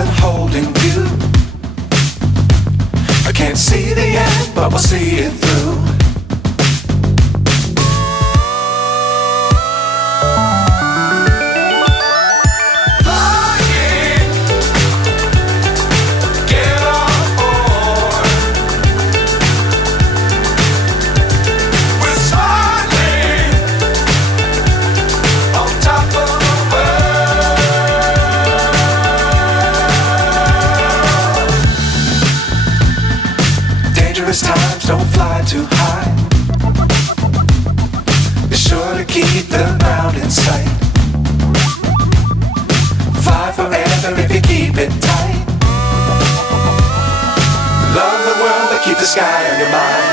and holding you. I can't see the end, but we'll see it through. Times don't fly too high. Be sure to keep the ground in sight. Fly forever if you keep it tight. Love the world but keep the sky on your mind.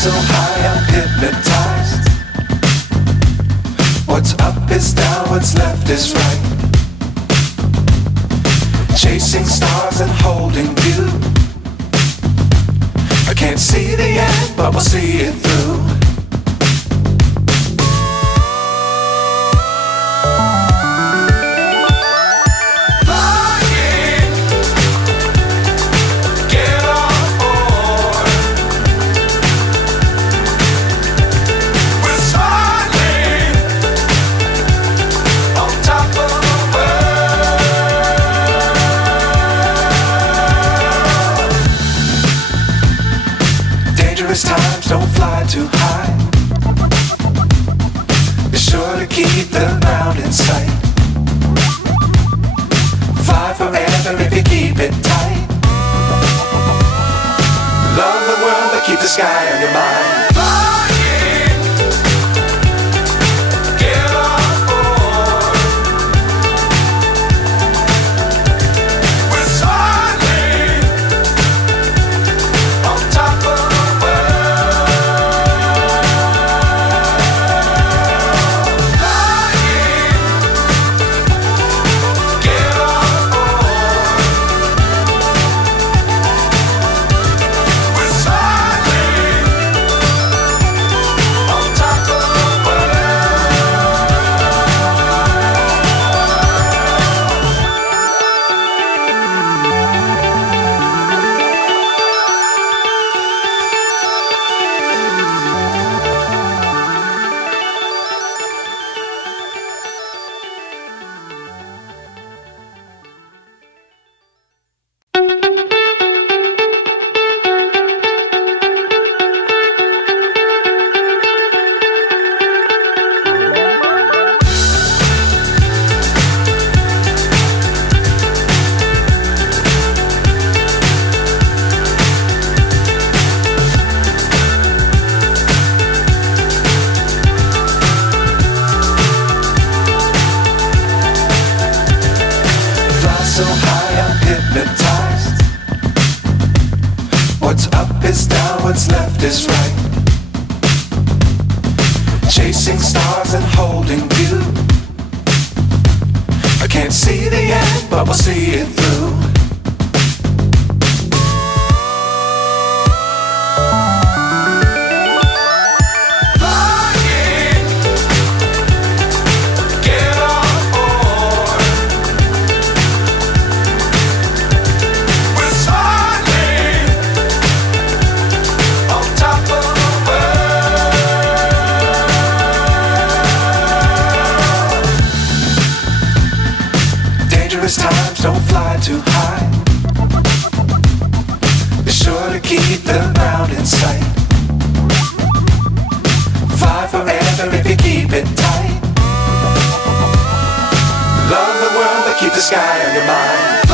So high I'm hypnotized. What's up is down, what's left is right. Chasing stars and holding you. I can't see the end, but we'll see it through. Times don't fly too high. Be sure to keep the ground in sight. Fly forever if you keep it tight. Love the world but keep the sky on your mind. So high I'm hypnotized. What's up is down, what's left is right. Chasing stars and holding you. I can't see the end, but we'll see it through. Fly don't fly too high. Be sure to keep the ground in sight. Fly forever if you keep it tight. Love the world but keep the sky on your mind.